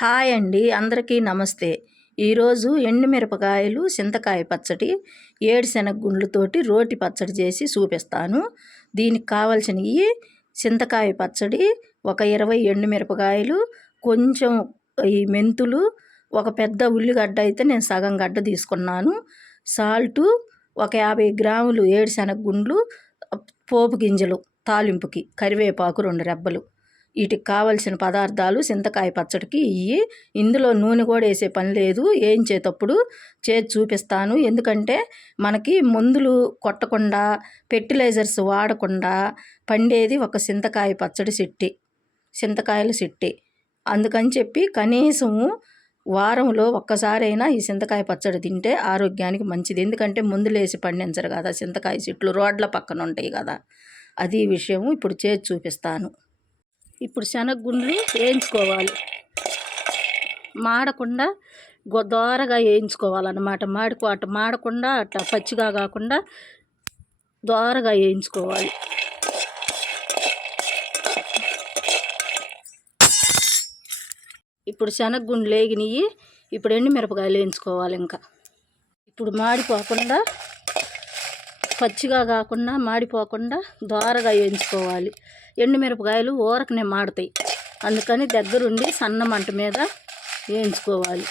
Hi అండి, అందరికీ నమస్తే. ఈరోజు ఎండుమిరపకాయలు చింతకాయ పచ్చడి, ఏడుశనగ గుండ్లతోటి రోటి పచ్చడి చేసి చూపిస్తాను. దీనికి కావాల్సినవి చింతకాయ పచ్చడి, ఒక 20 ఎండుమిరపకాయలు, కొంచెం ఈ మెంతులు, ఒక పెద్ద ఉల్లిగడ్డ అయితే నేను సగం గడ్డ తీసుకున్నాను, సాల్టు, ఒక 50 గ్రాములు ఏడుశనగ గుండ్లు, పోపు గింజలు తాలింపుకి, కరివేపాకు 2 రెబ్బలు. వీటికి కావలసిన పదార్థాలు చింతకాయ పచ్చడికి ఇవి. ఇందులో నూనె కూడా వేసే పని లేదు, వేయించేటప్పుడు చేసి చూపిస్తాను. ఎందుకంటే మనకి మందులు కొట్టకుండా, ఫెర్టిలైజర్స్ వాడకుండా పండేది ఒక చింతకాయ పచ్చడి చెట్టు, చింతకాయల చెట్టు. అందుకని చెప్పి కనీసము వారంలో ఒక్కసారైనా ఈ చింతకాయ పచ్చడి తింటే ఆరోగ్యానికి మంచిది. ఎందుకంటే మందులు వేసి పండించరు కదా చింతకాయ చెట్లు, రోడ్ల పక్కన ఉంటాయి కదా, అది విషయం. ఇప్పుడు చేసి చూపిస్తాను. ఇప్పుడు శనగగుండ్లు వేయించుకోవాలి, మాడకుండా దోరగా వేయించుకోవాలన్నమాట. మాడకుండా అట్లా పచ్చిగా కాకుండా దోరగా వేయించుకోవాలి. ఇప్పుడు శనగగుండ్లు వేగినవి, ఇప్పుడు ఎండుమిరపకాయలు వేయించుకోవాలి. ఇంకా ఇప్పుడు మాడిపోకుండా, పచ్చిగా కాకుండా మాడిపోకుండా దోరగా వేయించుకోవాలి. ఎండుమిరపకాయలు ఊరకనే మాడతాయి, అందుకని దగ్గరుండి సన్న మంట మీద వేయించుకోవాలి,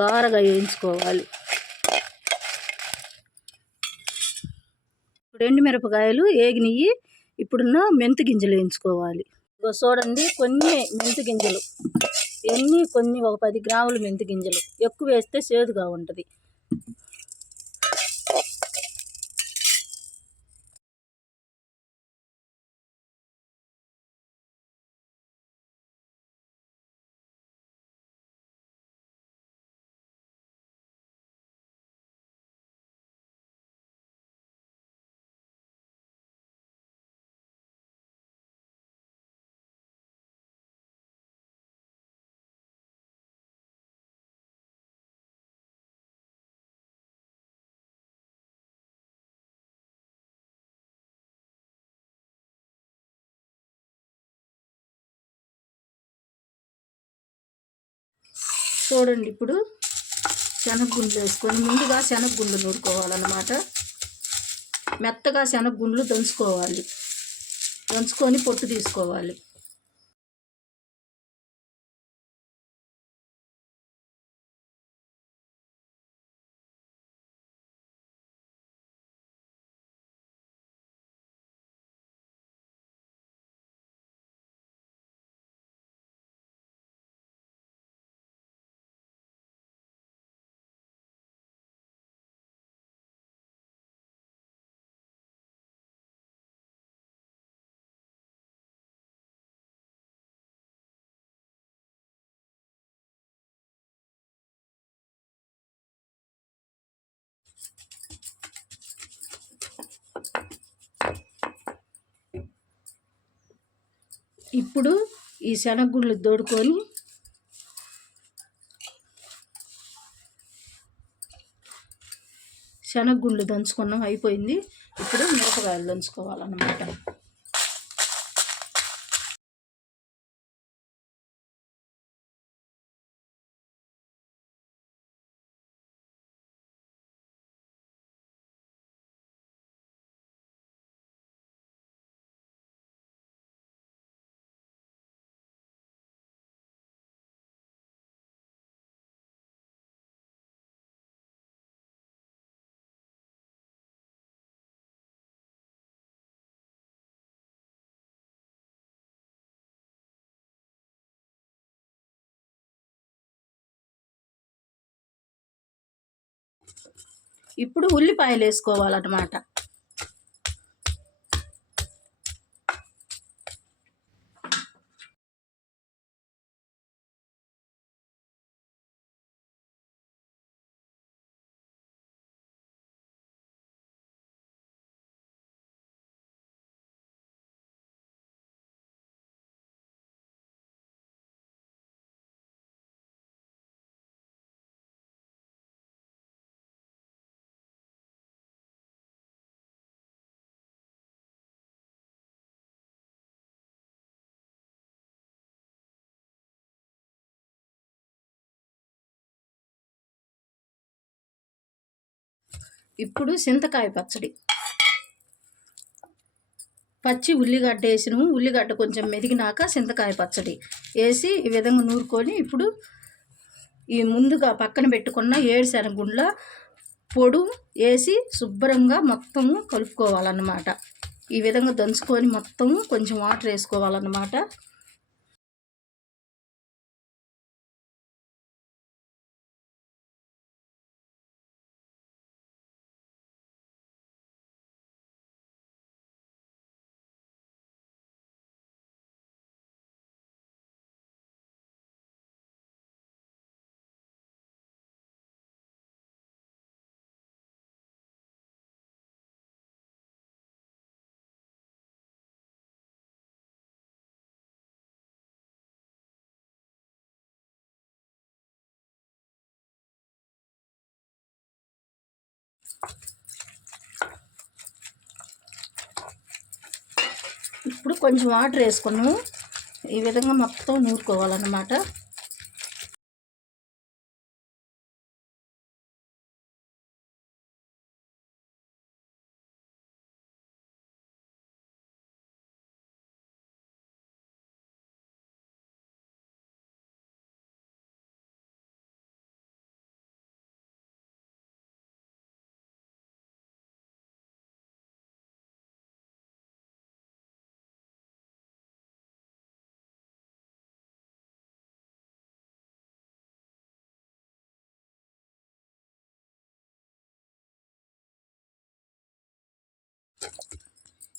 దోరగా వేయించుకోవాలి. ఇప్పుడు ఎండుమిరపకాయలు వేగినవి, ఇప్పుడున్న మెంతి గింజలు వేయించుకోవాలి. చూడండి, కొన్ని మెంతి గింజలు, కొన్ని ఒక 10 గ్రాములు మెంతి గింజలు. ఎక్కువ వేస్తే చేదుగా ఉంటుంది. చూడండి, ఇప్పుడు శనగగుండ్లు వేసుకొని ముందుగా శనగగుండ్లు నూరుకోవాలన్నమాట. మెత్తగా శనగగుండ్లు దంచుకొని పొట్టు తీసుకోవాలి. ఇప్పుడు ఈ శనగగుండ్లు దోడుకొని శనగగుండ్లు దంచుకున్నాం, అయిపోయింది. ఇప్పుడు మిరపకాయలు దంచుకోవాలన్నమాట. ఇప్పుడు ఉల్లిపాయలు వేసుకోవాలన్నమాట. ఇప్పుడు చింతకాయ పచ్చడి. పచ్చి ఉల్లిగడ్డ వేసినాము. ఉల్లిగడ్డ కొంచెం మెదిగినాక చింతకాయ పచ్చడి వేసి ఈ విధంగా నూరుకొని ఇప్పుడు ఈ ముందుగా పక్కన పెట్టుకున్న ఏడుశనగ గుండ్ల పొడు వేసి శుభ్రంగా మొత్తము కలుపుకోవాలన్నమాట. ఈ విధంగా దంచుకొని మొత్తము కొంచెం వాటర్ వేసుకోవాలన్నమాట. ఇప్పుడు కొంచెం వాటర్ వేసుకున్నాము. ఈ విధంగా మొత్తం నూరుకోవాలన్నమాట.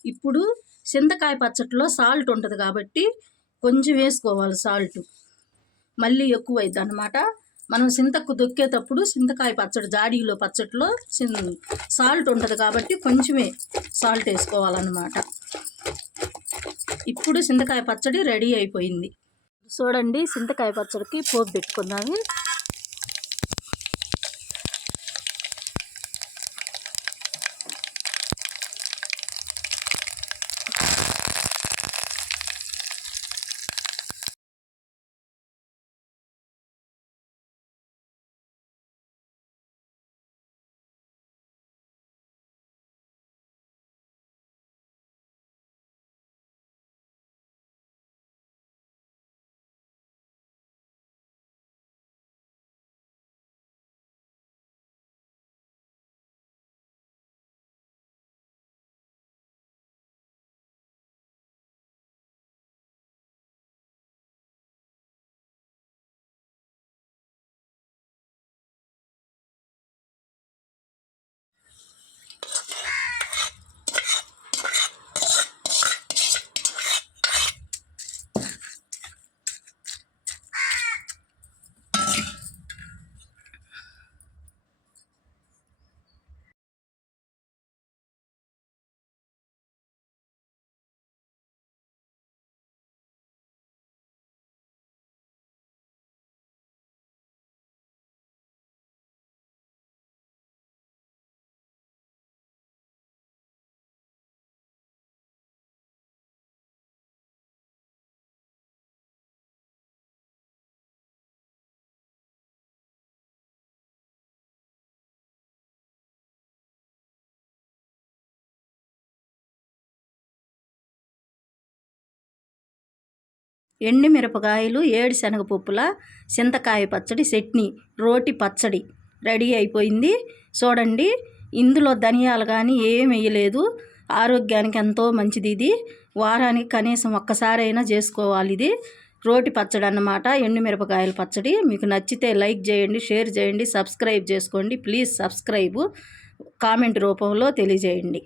ఇప్పుడు చింతకాయ పచ్చడిలో సాల్ట్ ఉంటుంది కాబట్టి కొంచెం వేసుకోవాలి సాల్ట్. మళ్ళీ ఎక్కువ అవుతుంది అన్నమాట. మనం చింతకు దొక్కేటప్పుడు చింతకాయ పచ్చడి జాడీలో పచ్చడిలో సాల్ట్ ఉంటుంది కాబట్టి కొంచెమే సాల్ట్ వేసుకోవాలన్నమాట. ఇప్పుడు చింతకాయ పచ్చడి రెడీ అయిపోయింది. చూడండి, చింతకాయ పచ్చడికి పోపు పెట్టుకుందాము. ఎండు మిరపకాయలు, ఏడుశనగపప్పుల చింతకాయ పచ్చడి చట్నీ, రోటి పచ్చడి రెడీ అయిపోయింది. చూడండి, ఇందులో ధనియాలు కానీ ఏం వేయలేదు. ఆరోగ్యానికి ఎంతో మంచిది. ఇది వారానికి కనీసం ఒక్కసారైనా చేసుకోవాలి. ఇది రోటి పచ్చడి అన్నమాట, ఎండు మిరపకాయల పచ్చడి. మీకు నచ్చితే లైక్ చేయండి, షేర్ చేయండి, సబ్స్క్రైబ్ చేసుకోండి. Please subscribe. కామెంట్ రూపంలో తెలియజేయండి.